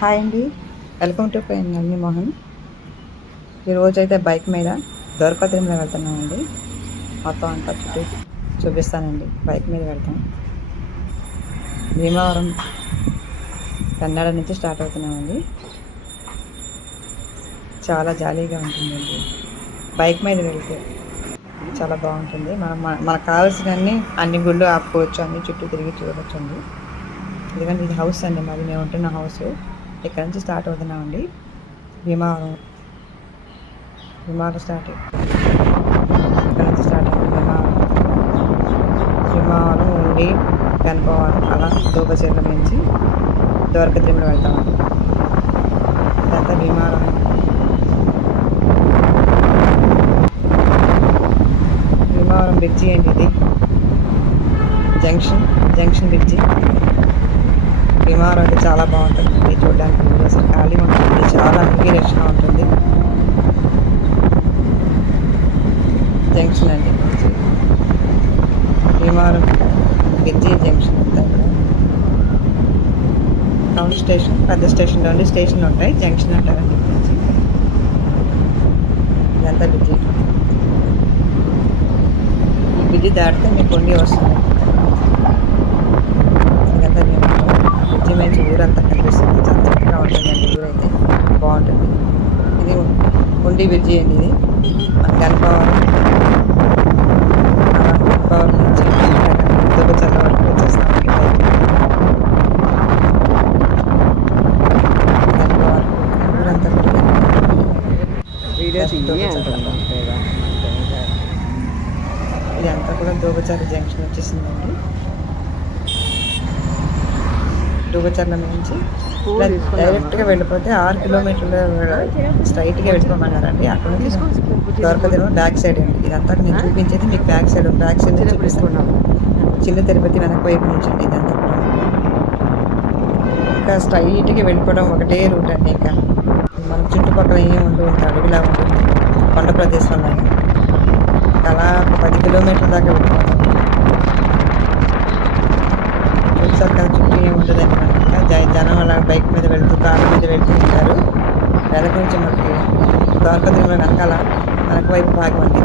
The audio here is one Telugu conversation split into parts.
హాయ్ అండి, వెల్కమ్ టు నల్ని మోహన్. ఈరోజైతే బైక్ మీద దొరకతిరిమల వెళ్తున్నామండి. మొత్తం అంతా చుట్టూ చూపిస్తానండి. బైక్ మీద వెళ్తాం. భీమవరం కన్నడ నుంచి స్టార్ట్ అవుతున్నామండి. చాలా జాలీగా ఉంటుందండి బైక్ మీద వెళ్తే. చాలా బాగుంటుంది. మనకు కావాల్సిన అన్ని గుళ్ళు ఆపుకోవచ్చు, అన్ని చుట్టూ తిరిగి చూడవచ్చు అండి. ఎందుకంటే ఇది హౌస్ అండి, మాది మేము ఉంటున్న హౌస్. ఇక్కడ నుంచి స్టార్ట్ అవుతున్నామండి. భీమవరం స్టార్ట్ ఇక్కడ నుంచి స్టార్ట్ అయింది. భీమవరం ఉండి గణపవరం అలా దూపచర్ల నుంచి తిరుమల వెళ్తామండి. ఇదంతా భీమవరం బ్రిడ్జి అండి. ఇది జంక్షన్ బ్రిడ్జి. భీమవరం అయితే చాలా బాగుంటుందండి చూడడానికి. అసలు ఖాళీ ఉంటుంది, చాలా అన్ని రష్గా ఉంటుంది. జంక్షన్ అండి భీమవరం బ్రిడ్జి జంక్షన్ అంతా. టౌన్ స్టేషన్, పెద్ద స్టేషన్లో ఉండి స్టేషన్లు ఉంటాయి, జంక్షన్ అంటారండి. ఇదంతా బ్రిడ్జి. ఈ బ్రిడ్జి దాటితే మీకు కొండి వస్తుంది. ఇదంతా బ్రిడ్జి మంచి ఊరంతా కనిపిస్తుంది. చాలా చక్కగా ఉంటుందండి ఊరైతే, బాగుంటుంది. ఇది ఉండి బ్రిడ్జి అండి. ఇది మన గణపవరం నుంచి దుబ్బచర్ల వరకు వచ్చేస్తామండి. గణపవరం ఊరంతా కూడా ఇదంతా కూడా దూబచర్ల జంక్షన్ వచ్చేసిందండి. దూబచర్ల నుంచి డైరెక్ట్గా వెళ్ళిపోతే 6 కిలోమీటర్లు స్ట్రైట్గా వెళ్ళిపోమన్నారండి. అక్కడ నుంచి తిరుమల బ్యాక్ సైడ్ అండి. ఇదంతా నేను చూపించేది మీకు బ్యాక్ సైడ్ చూపిస్తున్నాను. చిన్న తిరుపతి వెనక వైపు నుంచి అండి ఇదంతా. ఇంకా స్ట్రైట్గా వెళ్ళిపోవడం ఒకటే రూట్ అండి. ఇంకా మన చుట్టుపక్కల ఏమి ఉండవు, ఇంకా అడవిలా ఉంటుంది, కొండ ప్రదేశంలో. అలా 10 కిలోమీటర్ల దాకా వెళ్ళిపోతాం. చూసారు కదా, చుట్టూ ఏమి ఉండదండి. మనకి జనం అలా బైక్ మీద వెళ్తూ, కార్ల మీద వెళ్తూ ఉంటారు. వెనక నుంచి మనకి తిరుమల వెనకాల వైపు భాగం అండి.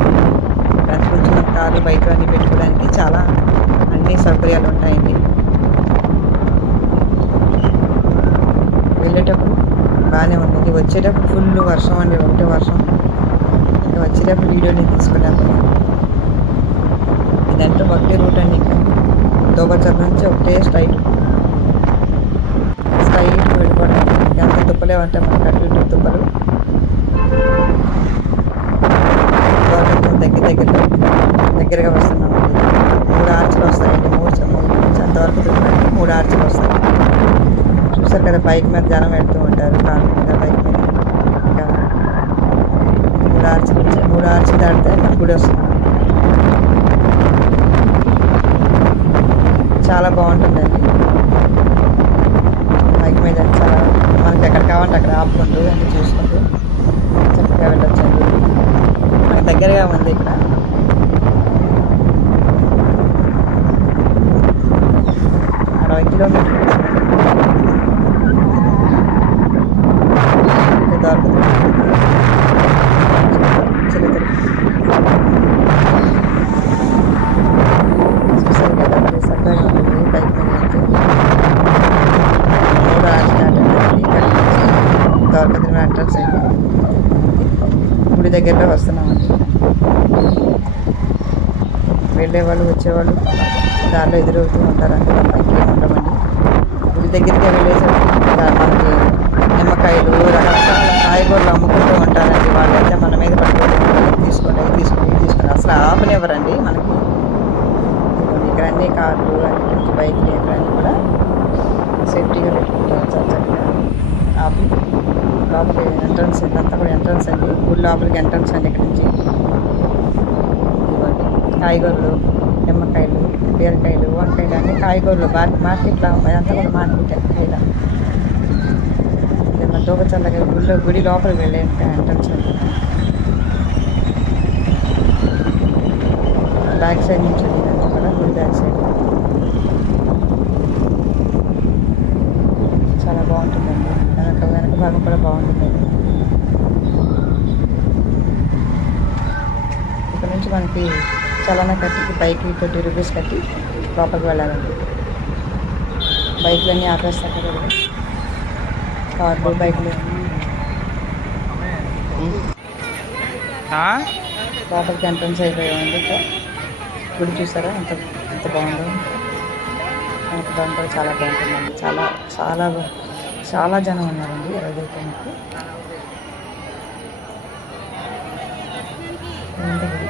వెనక నుంచి మన కార్లు, బైక్లు అన్నీ పెట్టుకోవడానికి చాలా అన్ని సౌకర్యాలు ఉంటాయండి. వెళ్ళేటప్పుడు బాగానే ఉంది. వచ్చేటప్పుడు ఫుల్ వర్షం అండి, ఒకటే వర్షం. ఇంకా వచ్చేటప్పుడు వీడియోని తీసుకున్నాము. ఇదంటే ఒకటే రూట్ అండి. ఇంకా దోబచర్ల నుంచి ఒకటే స్ట్రైట్ వెళ్ళిపోవడం. ఎంత తుప్పలే ఉంటాయి మనకి, అటు ఇటు తుప్పలు. దగ్గరగా వస్తున్నాం. 3 ఆర్చులు వస్తాయండి. 3 దొరకతుందండి. 3 ఆర్చులు వస్తాయి. చూసారు కదా, బైక్ మీద జనం వెళ్తూ ఉంటారు, కార్ మీద, బైక్ మీద. ఇంకా 3 ఆర్చులు దాటితే మన గుడి వస్తుంది. చాలా బాగుంటుందండి బైక్ మీద. చాలా మనకి ఎక్కడ కావాలంటే అక్కడ ఆపుకుంటూ అన్నీ చూసుకుంటూ చక్కగా వెళ్ళొచ్చండి. మనకి దగ్గరగా ఉంది. ఇక్కడ 60 కిలోమీటర్లు దొరుకుతుంది. చూసారు కదా, చక్కగా ఉంటుంది బైక్ మీద నుంచి. 3 తిరుమల ఎంట్రన్స్ అండి. గుడి దగ్గరలో వస్తున్నామండి. వెళ్ళేవాళ్ళు, వచ్చేవాళ్ళు దారిలో ఎదురవుతూ ఉంటారండి. బైక్లో ఉండమండి. గుడి దగ్గరికి వెళ్ళేసరికి మనకి నిమ్మకాయలు, రకరకాల కాయగూరలు అమ్ముకుంటూ ఉంటారండి. వాళ్ళైతే మన మీద పట్టుకోలేదు, తీసుకోండి అసలు ఆపనివ్వరండి మనకి. ఇక్కడ అన్ని కార్లు, అన్ని బైక్లు, ఇక్కడ అన్నీ కూడా సేఫ్టీగా పెట్టుకుంటారు. చాలా చక్కగా ఆపి లోపలికి ఎంట్రన్స్, ఇదంతా కూడా ఎంట్రన్స్ అండి. గుడి లోపలికి ఎంట్రన్స్ అండి. ఇక్కడ నుంచి ఇవ్వండి కాయగూరలు, నిమ్మకాయలు, బీరకాయలు, వంకాయలు, అన్ని కాయగూరలు. మార్కెట్లో అదంతా కూడా మార్కెట్ ఇలా. మన దూబచర్ల గుడి లోపలికి వెళ్ళే ఎంట్రన్స్ అండి. బ్యాక్ సైడ్ నుంచి ఇదంతా కూడా గుడి బ్యాక్ సైడ్. చాలా బాగుంటుందండి. మనకి చలన కట్టికి పైకి 20 రూపీస్ కట్టి లోపలికి వెళ్ళాలండి. బైక్లన్నీ ఆపేస్తారు కదా, కార్లు బైకులు. లోపలికి ఎంట్రన్స్ అయిపోయామండి. గుడి చూసారా ఎంత ఎంత బాగుందో. మనకి బంగారు చాలా బాగుంటుందండి. చాలా చాలా చాలా జనం ఉన్నారండి ఈరోజైతే. మీకు ఏంటి గుడి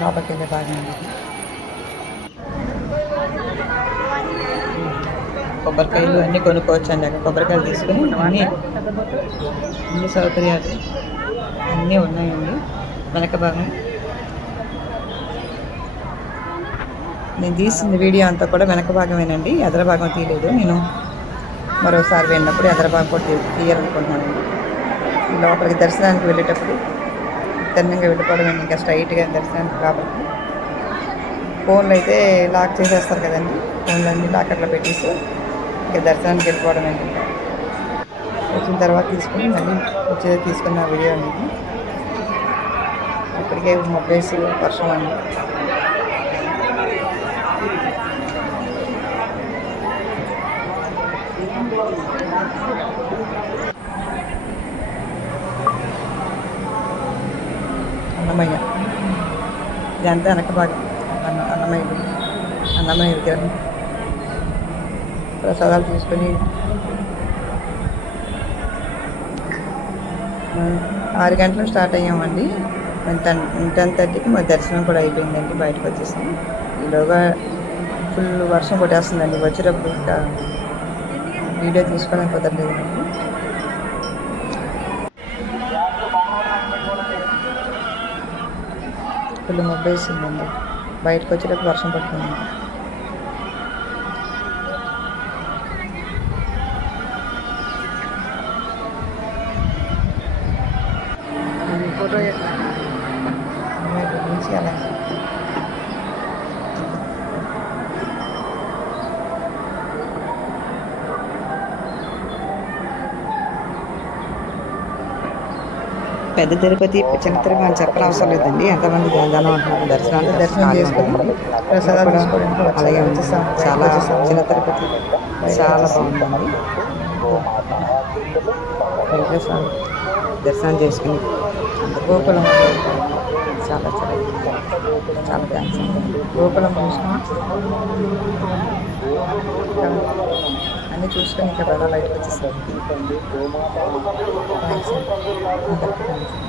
లోపలికి వెళ్ళే భాగం అండి. కొబ్బరికాయలు అన్నీ కొనుక్కోవచ్చు అండి. అక్కడ కొబ్బరికాయలు తీసుకుని అన్ని సౌకర్యాలు అన్నీ ఉన్నాయండి వెనక భాగం. నేను తీసిన వీడియో అంతా కూడా వెనక భాగమేనండి, ఎదర భాగం తీయలేదు. నేను మరోసారి వెళ్ళినప్పుడు ఎదర భాగం కూడా తీయాలనుకుంటున్నానండి. ఈ లోపలికి దర్శనానికి వెళ్ళేటప్పుడు తిన్నంగా వెళ్ళిపోవడం ఇంకా స్ట్రైట్గా దర్శనానికి. కాబట్టి ఫోన్లు అయితే లాక్ చేసేస్తారు కదండి, ఫోన్లన్నీ లాకర్లో పెట్టేసి ఇంకా దర్శనానికి వెళ్ళిపోవడం అండి. వచ్చిన తర్వాత తీసుకుని మళ్ళీ వచ్చేది తీసుకున్న వీడియో అనేది. ఇప్పటికే మొబ్బేసి వర్షం అండి. అన్నమయ్య ఇదంతా వెనక భాగం. అన్నమయ్య విగ్రహం. ప్రసాదాలు తీసుకొని 6 గంటలకు స్టార్ట్ అయ్యామండి. 10:30కి మా దర్శనం కూడా అయిపోయిందండి. బయటకు వచ్చేసాం. ఈలోగా ఫుల్ వర్షం కొట్టేస్తుందండి. వచ్చేటప్పుడు ఇంకా వీడియో తీసుకోవడానికి కుదరలేదు నాకు. ఫుల్ మొబ్బేసిందండి. బయటకు వచ్చేటప్పుడు వర్షం పడుతుంది. ఫోటో గురించి అలా పెద్ద తిరుపతి చిన్న తిరుపతి అని చెప్పనవసరం లేదండి. ఎంతమంది జనం అంటున్నారు దర్శనం చేసుకుని ప్రసాదాలు తీసుకోవడానికి అలాగే వచ్చేస్తాం. చాలా చిన్న తిరుపతి చాలా బాగుందండి. వెంకటేశ్వర దర్శనం చేసుకుని గోకులం చాలా చాలా చాలా థ్యాంక్స్ అండి. గోకులం చూసుకుని అన్నీ చూసుకొని ఇంకా బయటకు వచ్చేస్తాం. థ్యాంక్స్ అండి.